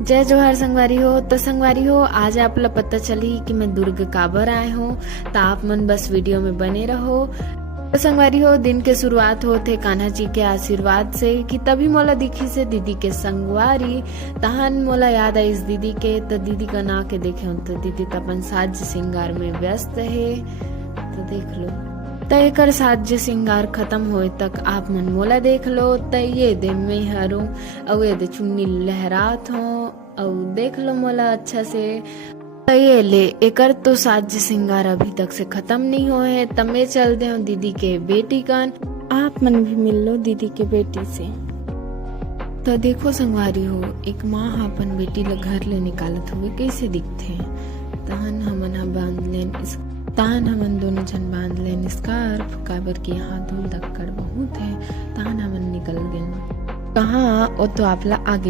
जय जोहार संगवारी हो। तो संगवारी हो, आज आपला पता चली कि मैं दुर्ग काबर आए हो, तो आप मन बस वीडियो में बने रहो। तो संगवारी हो, दिन के शुरुआत होते कान्हा जी के आशीर्वाद से कि तभी मोला दिखी से दीदी के संगवारी। तहन मोला याद आई इस दीदी के, तो दीदी का ना के देखे हो तो दीदी तो अपन साज श्रृंगार में व्यस्त है। तो देख लो, त एकर साज श्रृंगार खत्म होए तक आप मन मोला देख लो। त ये दे मैं हरू और ये दे चुन्नी लहरात हो और देख लो मोला अच्छा से। त ये ले एकर तो साज श्रृंगार अभी तक से खत्म नहीं हुए है। तब मैं चल दे हूँ दीदी के बेटी कन, आप मन भी मिल लो दीदी के बेटी से। तो देखो संगवारी हो, एक माँ अपन बेटी ला घर ले निकालत हुए कैसे दिखते। तहन हमन दोनों जन बांध लेन स्कार्फ, काबर की यहाँ धूल धक्कड़ बहुत है। तहन हमन निकल गए कहाँ, वो तो आपला आगे